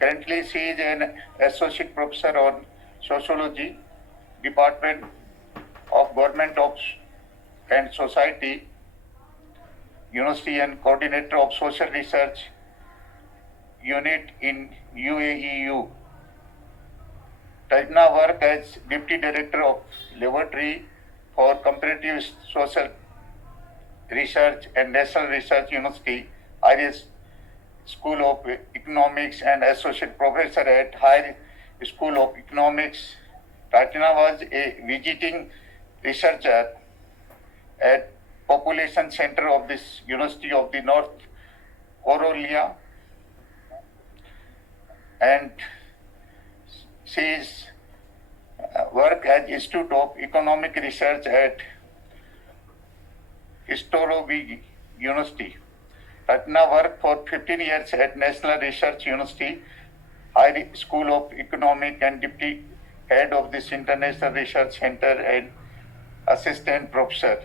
Currently, she is an associate professor on sociology, Department of Government and Society, University, and coordinator of social research unit in UAE. Tatiana worked as Deputy Director of Laboratory for Comparative Social Research and National Research University, Irish School of Economics, and Associate Professor at High School of Economics. Tatiana was a visiting researcher at Population Center of this University of the North Carolina, and she is work as Institute of Economic Research at Historiobi University. Tatiana worked for 15 years at National Research University, High School of Economic, and Deputy Head of this International Research Center and Assistant Professor.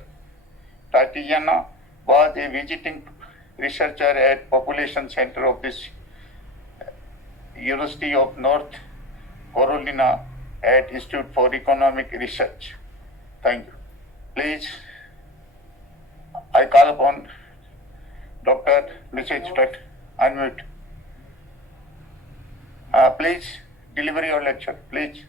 Tatiana was a visiting researcher at Population Center of this University of North Carolina at Institute for Economic Research. Thank you. Please, I call upon Dr. Mrs. Tutt, unmute. Please deliver your lecture, please.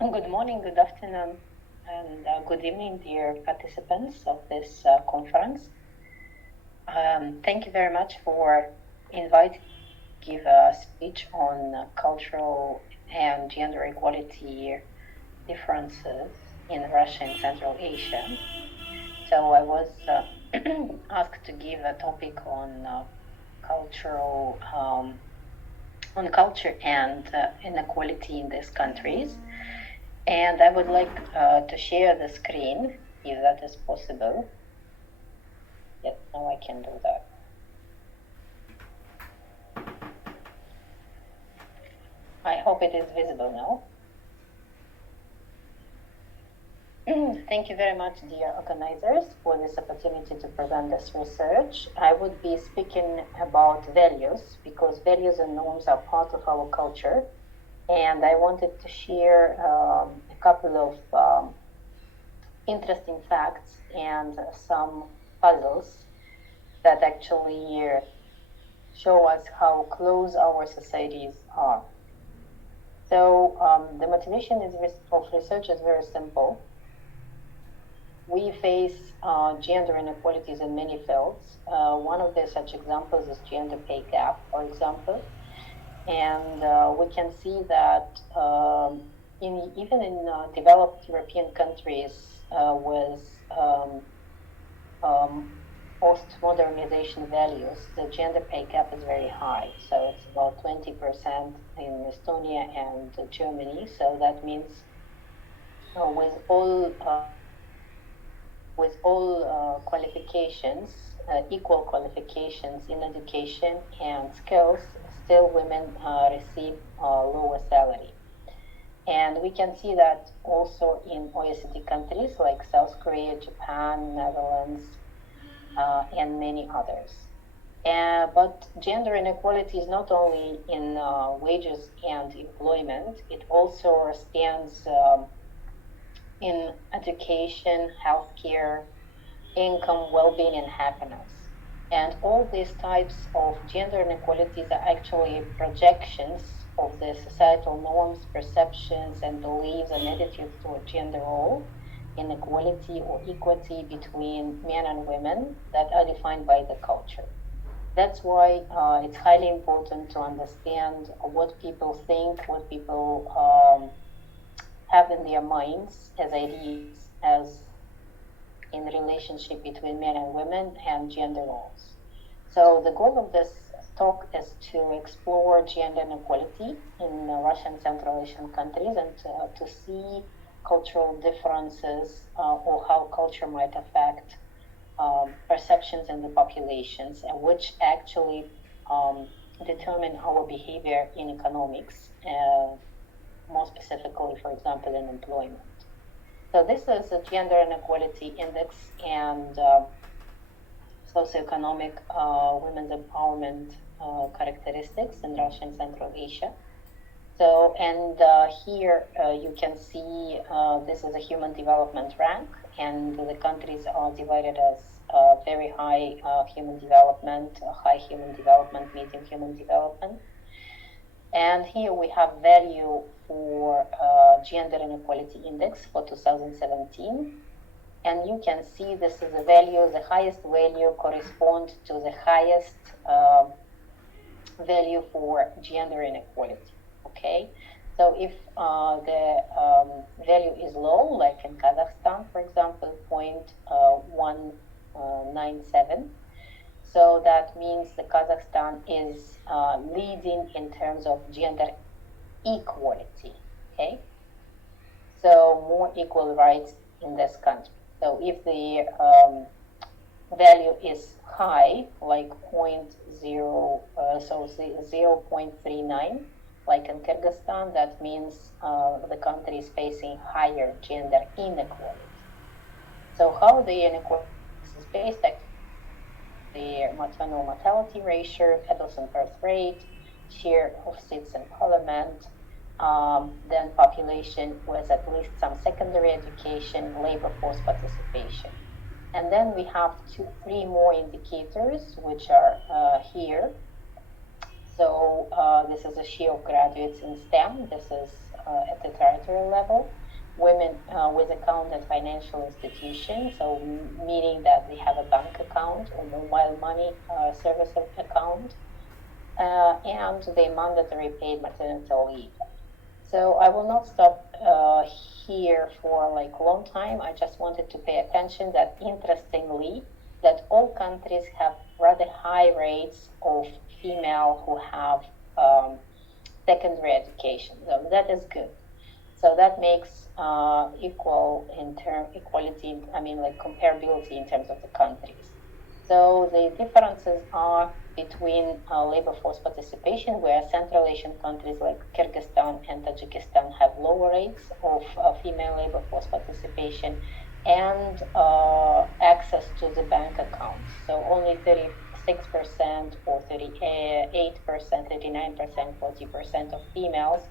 Good morning, good afternoon, and good evening, dear participants of this conference. Thank you very much for inviting me to give a speech on cultural and gender equality differences in Russia and Central Asia. So I was asked to give a topic on on culture and inequality in these countries. And I would like to share the screen, if that is possible. Yes, now I can do that. I hope it is visible now. Thank you very much, dear organizers, for this opportunity to present this research. I would be speaking about values, because values and norms are part of our culture. And I wanted to share a couple of interesting facts and some puzzles that actually show us how close our societies are. So the motivation of research is very simple. We face gender inequalities in many fields. One of the such examples is gender pay gap, for example. And we can see that even in developed European countries with post-modernization values, the gender pay gap is very high. So it's about 20% in Estonia and Germany. So that means with all qualifications, equal qualifications in education and skills, still women receive lower salary. And we can see that also in OECD countries like South Korea, Japan, Netherlands, and many others. But gender inequality is not only in wages and employment, it also stands in education, healthcare, income, well-being, and happiness. And all these types of gender inequalities are actually projections of the societal norms, perceptions, and beliefs and attitudes toward gender role, inequality or equity between men and women that are defined by the culture. That's why it's highly important to understand what people think, what people have in their minds as ideas, as in the relationship between men and women and gender roles. So the goal of this talk is to explore gender inequality in Russian and Central Asian countries and to see cultural differences or how culture might affect perceptions in the populations, and which actually determine our behavior in economics, more specifically, for example, in employment. So this is a gender inequality index, and socioeconomic women's empowerment characteristics in Russia and Central Asia. So, and here you can see this is a human development rank, and the countries are divided as very high human development, high human development, medium human development. And here we have value for Gender Inequality Index for 2017. And you can see this is a value, the highest value corresponds to the highest value for gender inequality, okay? So if the value is low, like in Kazakhstan, for example, 0.197, so that means the Kazakhstan is leading in terms of gender equality, okay? So more equal rights in this country. So if the value is high, like 0.39, like in Kyrgyzstan, that means the country is facing higher gender inequality. So how the inequality is based, the maternal mortality ratio, adolescent birth rate, share of seats in parliament, then population with at least some secondary education, labor force participation. And then we have three more indicators, which are here. So this is a share of graduates in STEM. This is at the territorial level. Women with account at financial institutions, so meaning that they have a bank account or mobile money service account, and the mandatory paid maternity leave. So I will not stop here for like a long time. I just wanted to pay attention that interestingly, that all countries have rather high rates of female who have secondary education. So that is good. So that makes equality, I mean like comparability in terms of the countries. So the differences are between labor force participation, where Central Asian countries like Kyrgyzstan and Tajikistan have lower rates of female labor force participation and access to the bank accounts. So only 36% or 38%, 39%, 40% of females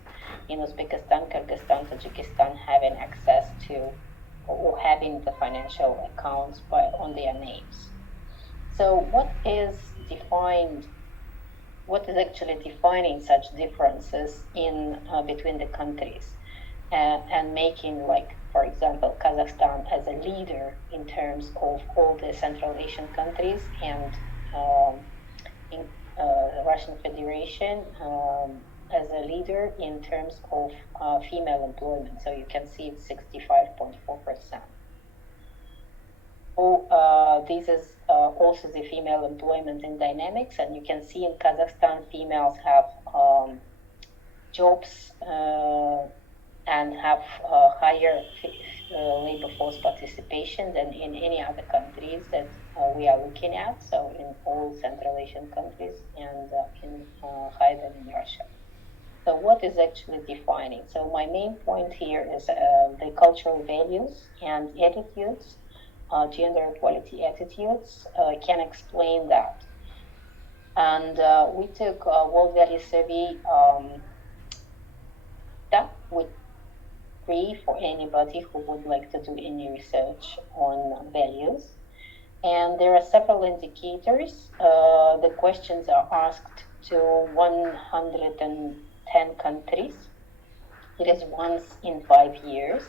in Uzbekistan, Kyrgyzstan, Tajikistan having access to or having the financial accounts on their names. So what is actually defining such differences in between the countries and making, like, for example, Kazakhstan as a leader in terms of all the Central Asian countries and in the Russian Federation as a leader in terms of female employment. So you can see it's 65.4%. This is also the female employment in dynamics, and you can see in Kazakhstan females have jobs and have higher labor force participation than in any other countries that we are looking at, so in all Central Asian countries and higher than in Russia. So what is actually defining? So my main point here is the cultural values and attitudes, gender equality attitudes can explain that. And we took a World Value Survey which is free for anybody who would like to do any research on values. And there are several indicators. The questions are asked to 110 countries. It is once in 5 years.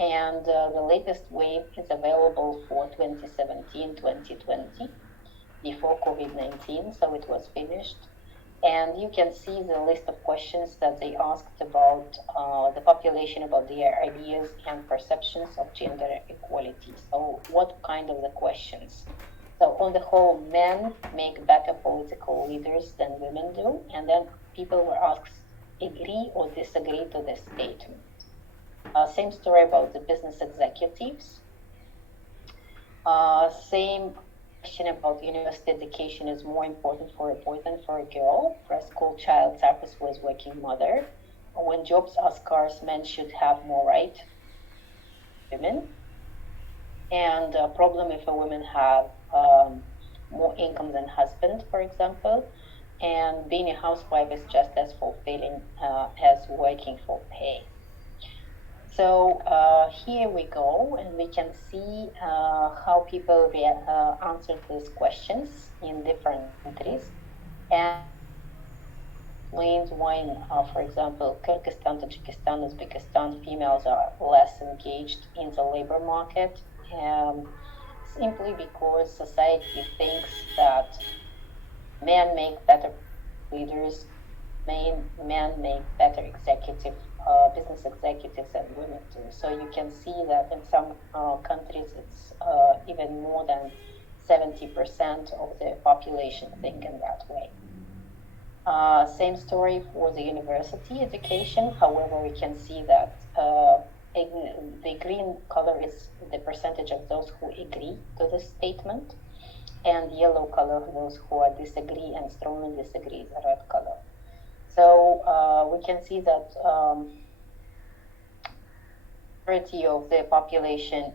And the latest wave is available for 2017-2020, before COVID-19, so it was finished. And you can see the list of questions that they asked about the population, about their ideas and perceptions of gender equality. So what kind of the questions? So on the whole, men make better political leaders than women do. And then people were asked, agree or disagree to this statement. Same story about the business executives. Same question about university education is more important for a boy than for a girl. For a school child, service was working mother. When jobs are scarce, men should have more right than women. And a problem if a woman have more income than husband, for example, and being a housewife is just as fulfilling as working for pay. So here we go, and we can see how people answered these questions in different countries. And this explains why, for example, Kyrgyzstan, Tajikistan, Uzbekistan, females are less engaged in the labor market, simply because society thinks that men make better leaders, men make better business executives than women do. So you can see that in some countries it's even more than 70% of the population think in that way. Same story for the university education. However, we can see that the green color is the percentage of those who agree to this statement, and yellow color those who disagree and strongly disagree is a red color. So we can see that majority of the population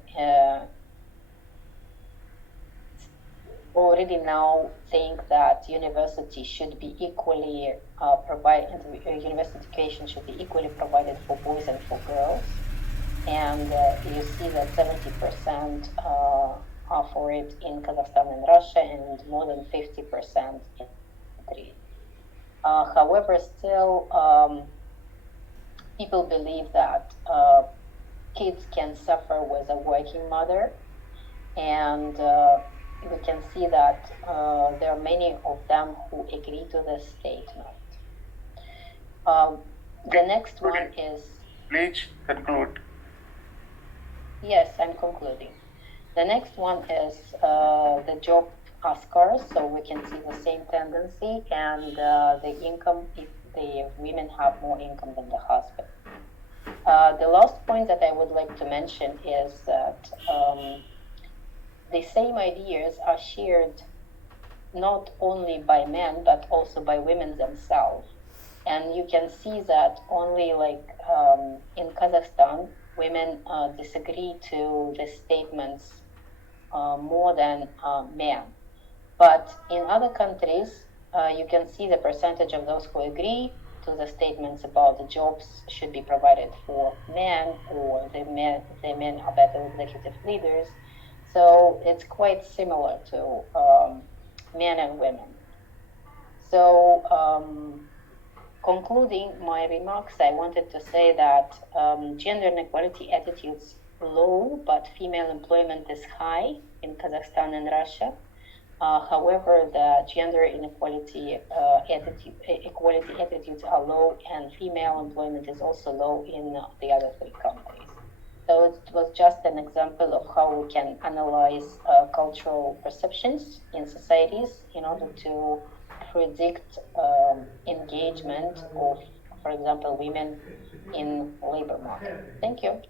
already now think that university should be equally university education should be equally provided for boys and for girls. And you see that 70% are for it in Kazakhstan and Russia, and more than 50% in countries. However, still people believe that kids can suffer with a working mother, and we can see that there are many of them who agree to this statement. The next one is... Please conclude. Yes, I'm concluding. The next one is the job scores, so we can see the same tendency, and the income, if the women have more income than the husband. The last point that I would like to mention is that the same ideas are shared not only by men but also by women themselves. And you can see that only in Kazakhstan, women disagree to the statements more than men. But in other countries, you can see the percentage of those who agree to the statements about the jobs should be provided for men, or the men are better executive leaders. So it's quite similar to men and women. So concluding my remarks, I wanted to say that gender inequality attitudes low, but female employment is high in Kazakhstan and Russia. However, the gender inequality equality attitudes are low, and female employment is also low in the other three countries. So it was just an example of how we can analyze cultural perceptions in societies in order to predict engagement of, for example, women in labor market. Thank you.